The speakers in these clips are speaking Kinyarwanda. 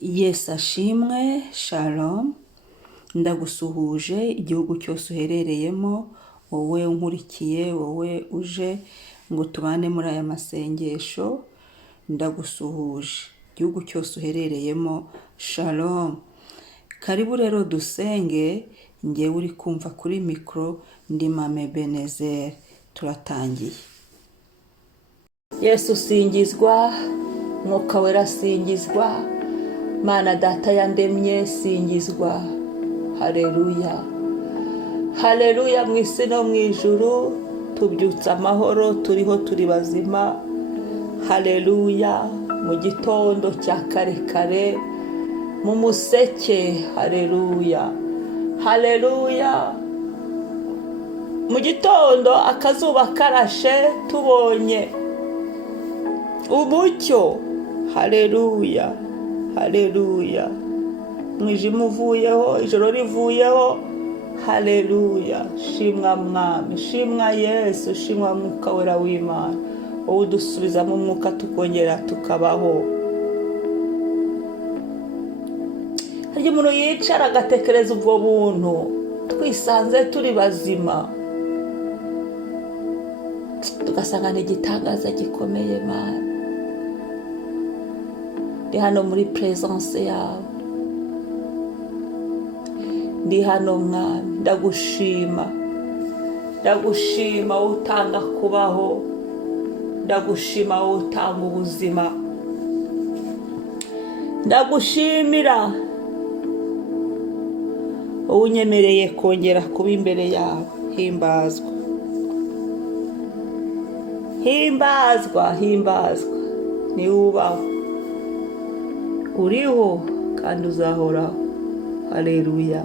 Yesu ashimwe, shalom, ndagusuhuje igihugu cyose uherereyemo, wowe unkurikiye, wowe uje ngo tubane muri aya masengesho, ndagusuhuje igihugu cyose uherereyemo, shalom. Karibu rero dusenge, njyewe uri kumva kuri mikoro, ndi Mama Ebenezer, turatangiye. Yesu singizwa, Mwuka Wera singizwa, Mana Data yandemye singizwa. Haleluya, haleluya. Mu isi no mu ijuru tubyutse amahoro, turiho turi bazima. Haleluya. Mu gitondo cya kare kare, mu museke. Haleluya, haleluya. Mu gitondo akazuba karashe, tubonye umucyo. Haleluya, haleluya. Mwijima uvuyeho, ijoro rivuyeho. Haleluya. Shimwa Mwami, shimwa Yesu, shimwa Mwuka Wera w'Imana, wowe udusubiza mu mwuka tukongera tukabaho. Hari umuntu yicara agatekereza ubwo buntu, twisanze turi bazima, tugasanga ni igitangaza gikomeye. Mana, ndi hano muri presence yawe, ndi hano Mwami, ndagushima, ndagushima wowe utanga kubaho, ndagushima wowe utanga ubuzima, ndagushimira wowe unyemereye kongera kuba imbere yawe. Himbazwa, himbazwa, himbazwa. Ni ubaho, uriho kandi uzahoraho. Haleluya.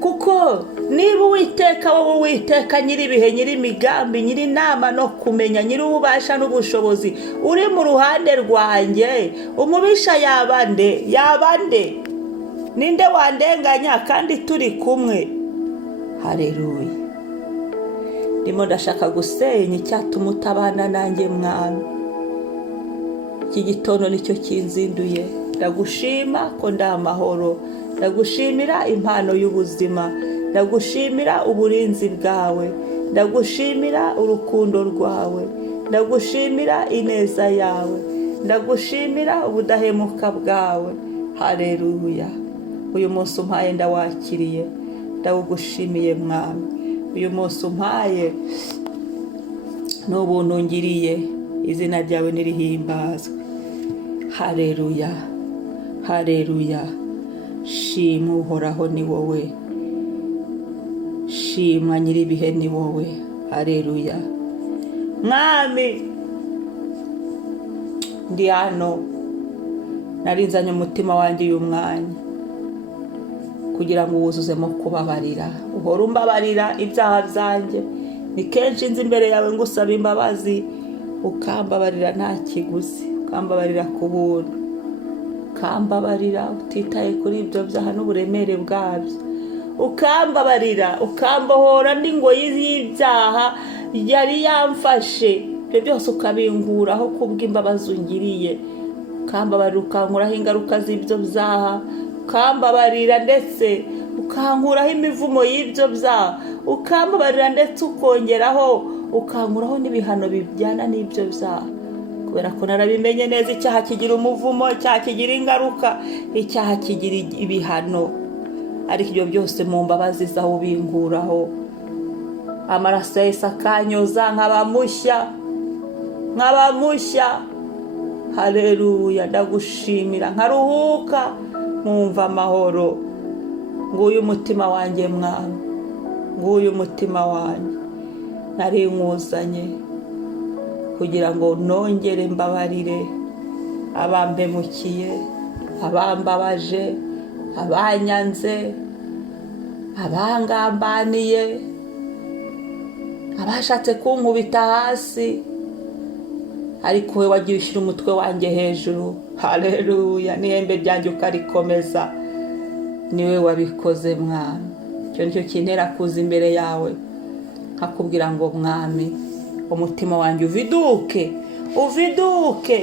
Kuko niba Uwiteka, wowe Uwiteka nyir'ibihe, nyir'imigambi, nyir'inama no kumenya, nyir'ububasha n'ubushobozi, uri mu ruhande rwanjye, umubisha yaba nde? Yaba nde? Ninde wandenganya kandi turi kumwe? Haleluya. Ndimo ndashaka gusenya icyatuma utabana nanjye Mwami. Iki gitondo nicyo kinzinduye. Ndagushima ko ndi amahoro, ndagushimira impano y'ubuzima, ndagushimira uburinzi bwawe, ndagushimira urukundo rwawe, ndagushimira ineza yawe, ndagushimira ubudahemuka bwawe. Haleluya. Uyu munsi umpaye ndawakiriye, ndawugushimiye Mwami. Uyu munsi umpaye ni ubuntu ngiriye, izina ryawe nirihimbazwe. Haleluya, haleluya. Shimwa uhoraho ni wowe, shimwa nyir'ibihe ni wowe. Haleluya. Mwami, ndi hano, narinzanye umutima wanjye uyu mwanya kugira ngo uwuzuzemo kubabarira. Uhora umbabarira ibyaha byanjye. Ni kenshi nzi imbere yawe ngusaba imbabazi, ukambabarira nta kiguzi, ukambabarira ku buntu, ukambabarira utitaye kuri ibyo byaha n'uburemere bwabyo, ukambabarira, ukambohora n'ingoyi y'ibyaha yari yamfashe. Ibyo byose ukabinguraho kubw'imbabazi ungiriye, ukambabarira, ukankuraho ingaruka z'ibyo byaha, ukambabarira ndetse ukankuraho imivumo y'ibyo byaha, ukambabarira ndetse ukankuraho n'ibihano bijyana n'ibyo byaha. Kubera ko narabimenye neza, icyaha kigira umuvumo, icyaha kigira ingaruka, icyaha kigira ibihano. Ariko ibyo byose mu mbabazi zawe ubinguraho. Amaraso ya Yesu akanyoza, nkaba mushya, nkaba mushya. Haleluya. Ndagushimira, nkaruhuka, nkumva amahoro. Nguyu umutima wanjye Mwami, nguyu umutima wanjye. Nari nkuzanye kugira ngo nongere mbabarire abampemukiye, abambabaje, abanyanze, abangambaniye, abashatse kunkubita hasi. Ariko we wagiye ushyira umutwe wanjye hejuru. Haleluya. N'ihembe ryanjye ukarikomeza. Niwe wabikoze Mwami. Icyo nicyo kintera kuza imbere yawe nkakubwira ngo Mwami, umutima wanjye uviduke, uviduke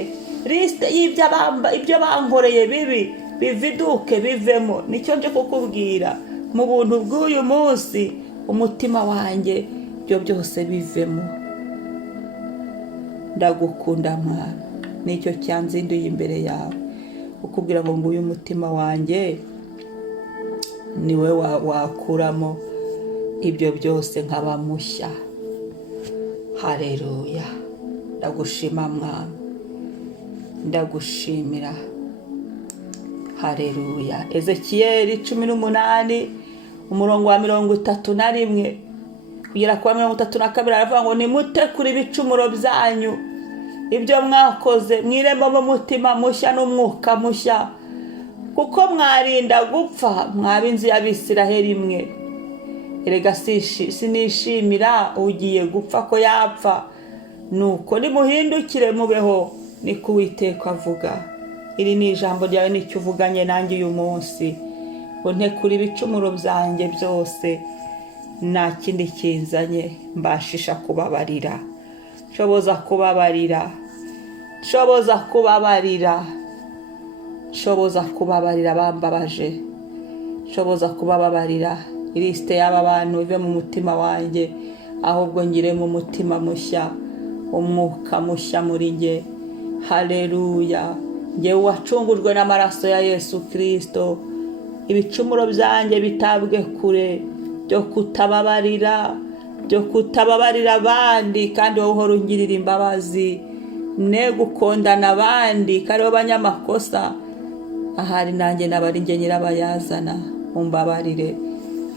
lisite y'ibyo bankoreye bibi bividuke bivemo. Nicyo nje kukubwira mu buntu bw'uyu munsi, umutima wanjye ibyo byose bivemo. Ndagukunda mwana, nicyo cyanzinduye imbere yawe ukubwira ngo nguyu umutima wanjye niwe wakuramo ibyo byose nkaba mushya. Haleluya. Ndagushima mwana, ndagushimira. Haleluya. Ezekiyeli 18 umurongo wa 31 kugera kwa 32 aravuga ngo nimute kuri ibicumuro byanyu ibyo mwakoze, mwiremo mu mutima mushya n'umwuka mushya, kuko mwarinda gupfa mwabinzi y'Abisiraheli mwe. Erega sinishimira ugiye gupfa ko yapfa, nuko nimuhindukire mubeho, niko Uwiteka avuga. Iri ni ijambo ryawe nicyo uvuganye nanjye uyu munsi, ngo ntekure ibicumuro byanjye byose, nta kindi kinzanye mbashisha kubabarira. Shoboza kubabarira, shoboza kubabarira, shoboza kubabarira bambabaje, shoboza kubabarira. Ilisite y'aba bantu ive mu mutima wanjye, ahubwo ngire mu mutima mushya, umwuka mushya muri nge. Haleluya. Ngewe wacungujwe n'amaraso ya Yesu Kristo, ibicumuro byanjye bitabwe kure byo kutababarira abandi, kandi wowe uhora ungirira imbabazi. Ne gukondana abandi kandi b'abanyamakosa, ahari nanjye nabari nge nyirabayazana, umbabarire.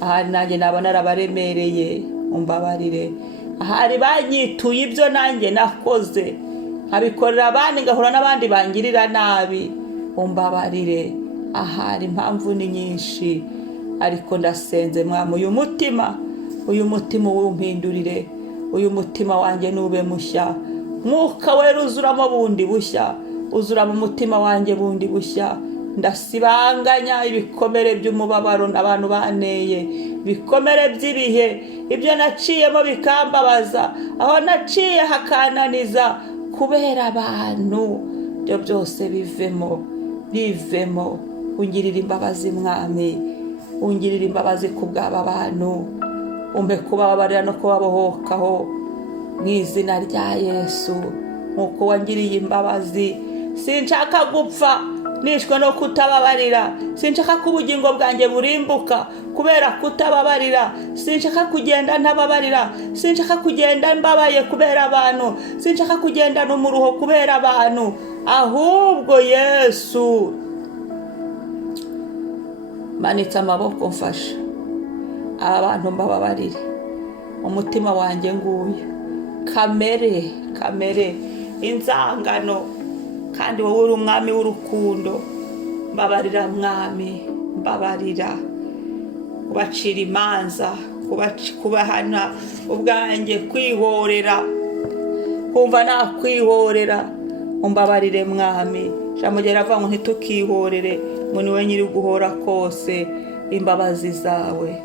Ahari nanjye naba narabaremereye, umbabarire. Ahari banyituye ibyo nanjye nakoze, abikorera abandi ngahura n'abandi bangirira nabi, umbabarire. Ahari impamvu ni nyinshi, ariko ndasenze mwami uyu mutima uwumpindurire, uyu mutima wanjye nube mushya. Mwuka wera uzuramo bundi bushya, uzura mu mutima wanjye bundi bushya. Ndasibanganya ibikomere by'umubabaro abantu baneye, ibikomere by'ibihe, ibyo naciyemo bikambabaza, aho naciye hakananiza kubera abantu. Ibyo byose bivemo. Ungirira imbabazi mwami, ungirira imbabazi ku bw'aba bantu, umpe kubabarira no kubabohokaho mu izina rya Yesu. Nkuko wangiriye imbabazi, sinshaka gupfa nishwe no kutababarira, sinshaka ko ubugingo bwanjye burimbuka kubera kutababarira, sinshaka kugenda ntababarira, sinshaka kugenda mbabaye kubera abantu, sinshaka kugenda n'umuruho kubera abantu. Ahubwo Yesu, manitse amaboko mfasha aba bantu mbababarire. Umutima wanjye nguyu kamere inzangano, kandi wowe uri umwami w'urukundo. Mbabarira mwami, mbabarira. Kubacira imanza, kubahana ubwanjye, kwihorera, kumva nakwihorera. Umbabarire mwami. Jambo ryaravuga ngo ntitukihorere, ngo niwe nyiri guhora kose. Imbabazi zawe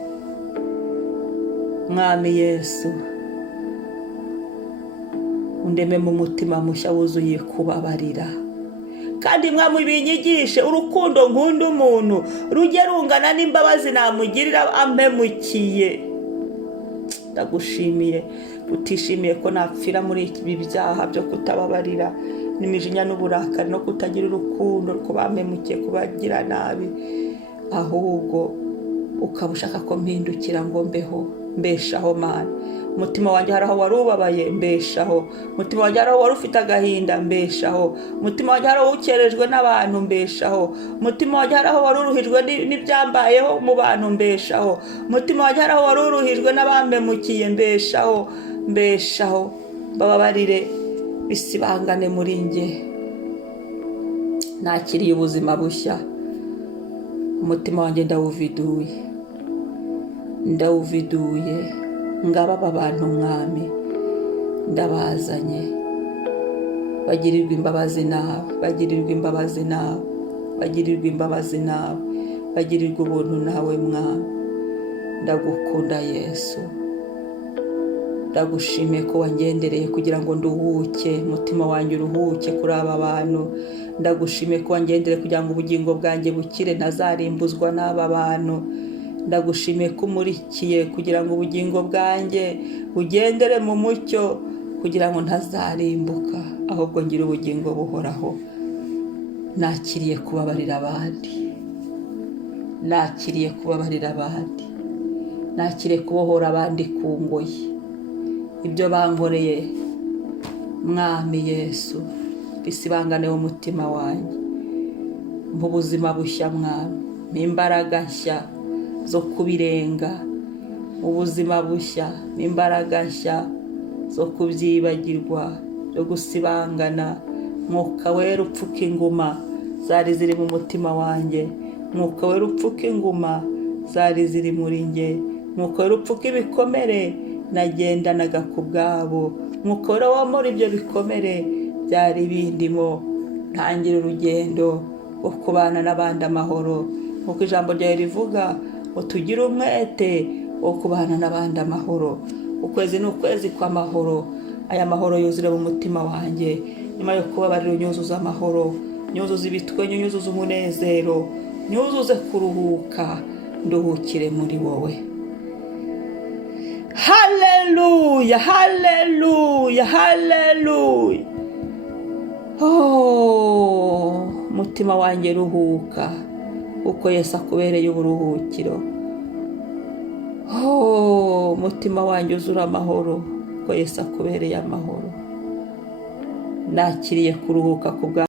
mwami Yesu, undeme mu mutima mushya wuzuye kubabarira. Kandi mwami binyigishe urukundo nkunda umuntu rujye rungana n'imbabazi namugirira ampemukiye. Ndagushimiye, utishimiye ko napfira muri ibi byaha byo kutababarira n'imijinya n'uburakari no kutagira urukundo ko bampemukiye, kubagira nabi, ahubwo ukaba ushaka ko mpindukira ngo mbeshaho mana. Umutima wanjye hari aho wari ubabaye, mbeshaho. Umutima wanjye hari aho wari ufite agahinda, mbeshaho. Umutima wanjye hari aho ukerejwe n'abantu, mbeshaho. Umutima wanjye hari aho wari uruhijwe n'ibyambayeho mu bantu, mbeshaho. Umutima wanjye hari aho wari uruhijwe n'abampemukiye, mbeshaho. Bababarire, bisibangane muri nge. Nakiriye ubuzima bushya, umutima wanjye ndawuviduye. Ngaba aba bantu mwami ndabazanye, bagirirwa imbabazi nawe, bagirirwa ubuntu nawe mwami. Ndagukunda Yesu, ndagushimiye ko wangendereye kugira ngo nduhuke, umutima wanjye uruhuke kuri aba bantu. Ndagushimiye ko wangendereye kugira ngo ubugingo bwanjye bukire, ntazarimbuzwa n'aba bantu. Ndagushimiye ko umurikiye kugira ngo ubugingo bwanjye bugendere mu mucyo, kugira ngo ntazarimbuka ahubwo ngire ubugingo buhoraho. Nakiriye kubabarira abandi, nakiriye kubabarira abandi, nakiriye kubohora abandi ku ngoyi. Ibyo bankoreye Mwami Yesu bisibangane mu mutima wanjye, mu buzima bushya Mwami, n'imbaraga nshya zo kubirenga, mu buzima bushya n'imbaraga nshya zo kubyibagirwa, zo gusibangana. Mwuka wera upfuka inguma zari ziri mu mutima wanjye, Mwuka wera upfuka inguma zari ziri muri njye, Mwuka wera upfuka ibikomere nagendanaga ku bwabo, Mwuka wera wamura ibyo bikomere byari bindimo. Ntangira urugendo rwo kubana n'abandi amahoro, nk'uko ijambo ryawe rivuga ngo tugire umwete wo kubana n'abandi amahoro. Ukwezi ni ukwezi kw'amahoro, aya mahoro yuzure mu mutima wanjye. Nyuma yo kubabarira unyuzuza amahoro, nyuzuza ibitwenyu, nyuzuza umunezero, nyuzuze kuruhuka, nduhukire muri wowe. Haleluya, haleluya, haleluya. Mutima wanjye ruhuka uko Yesu akubereye uburuhukiro. Mutima wanjye uzura amahoro uko Yesu akubereye amahoro. Nakiriye kuruhuka ku bwa